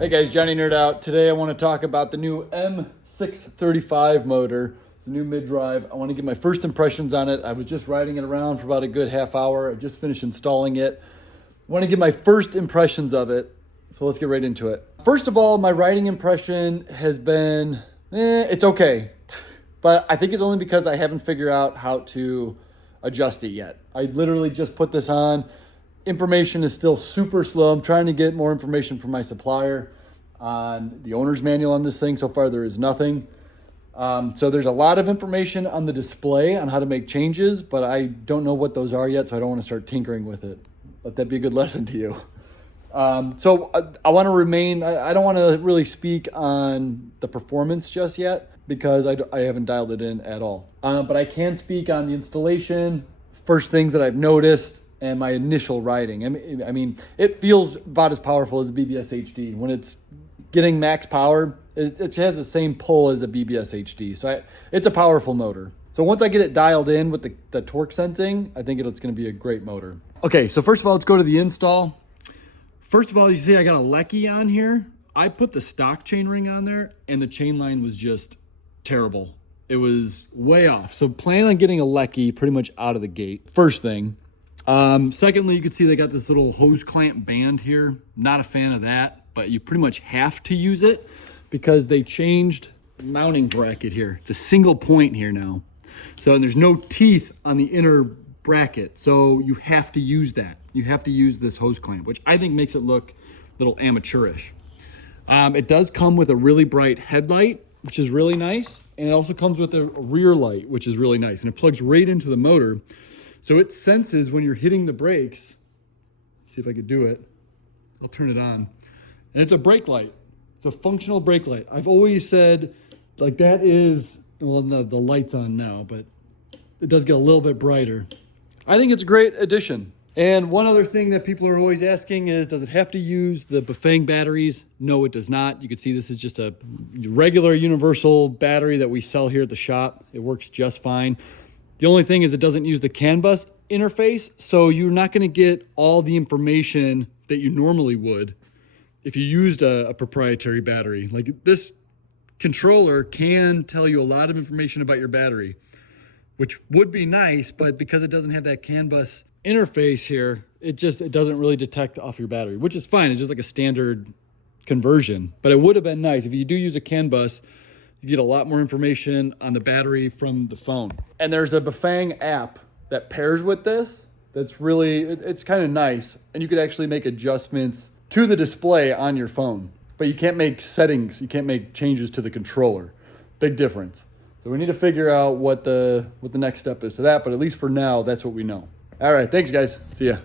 Hey guys, Johnny Nerd Out. Today I want to talk about the new M635 motor. It's a new mid-drive. I want to get my first impressions on it. I was just riding it around for about a good half hour. I just finished installing it. I want to get my first impressions of it. So let's get right into it. First of all, my riding impression has been, it's okay. But I think it's only because I haven't figured out how to adjust it yet. I literally just put this on. Information is still super slow. I'm trying to get more information from my supplier on the owner's manual on this thing. So far, there is nothing. So there's a lot of information on the display on how to make changes, but I don't know what those are yet, so I don't want to start tinkering with it. Let that be a good lesson to you. So I want to remain, I don't want to really speak on the performance just yet because I haven't dialed it in at all. But I can speak on the installation, first things that I've noticed, and my initial riding. I mean, it feels about as powerful as a BBS HD. When it's getting max power, it has the same pull as a BBS HD. So it's a powerful motor. So once I get it dialed in with the torque sensing, I think it's gonna be a great motor. Okay, so first of all, let's go to the install. First of all, you see I got a Lecky on here. I put the stock chain ring on there and the chain line was just terrible. It was way off. So plan on getting a Lecky pretty much out of the gate, first thing. Secondly, you can see they got this little hose clamp band here. Not a fan of that, but you pretty much have to use it because they changed the mounting bracket here. It's a single point here now. So and there's no teeth on the inner bracket. So you have to use that. You have to use this hose clamp, which I think makes it look a little amateurish. It does come with a really bright headlight, which is really nice. And it also comes with a rear light, which is really nice. And it plugs right into the motor. So it senses when you're hitting the brakes. See if I could do it. I'll turn it on. And it's a brake light. It's a functional brake light. I've always said, like that is, well, the light's on now, but it does get a little bit brighter. I think it's a great addition. And one other thing that people are always asking is, does it have to use the Bafang batteries? No, it does not. You can see this is just a regular universal battery that we sell here at the shop. It works just fine. The only thing is it doesn't use the CAN bus interface, so you're not going to get all the information that you normally would if you used a proprietary battery. Like this controller can tell you a lot of information about your battery, which would be nice, but because it doesn't have that CAN bus interface here, it doesn't really detect off your battery, which is fine. It's just like a standard conversion, but it would have been nice if you do use a CAN bus. You get a lot more information on the battery from the phone. And there's a Bafang app that pairs with this. That's really, it's kind of nice. And you could actually make adjustments to the display on your phone, but you can't make settings. You can't make changes to the controller. Big difference. So we need to figure out what the next step is to that, but at least for now, that's what we know. All right, thanks guys. See ya.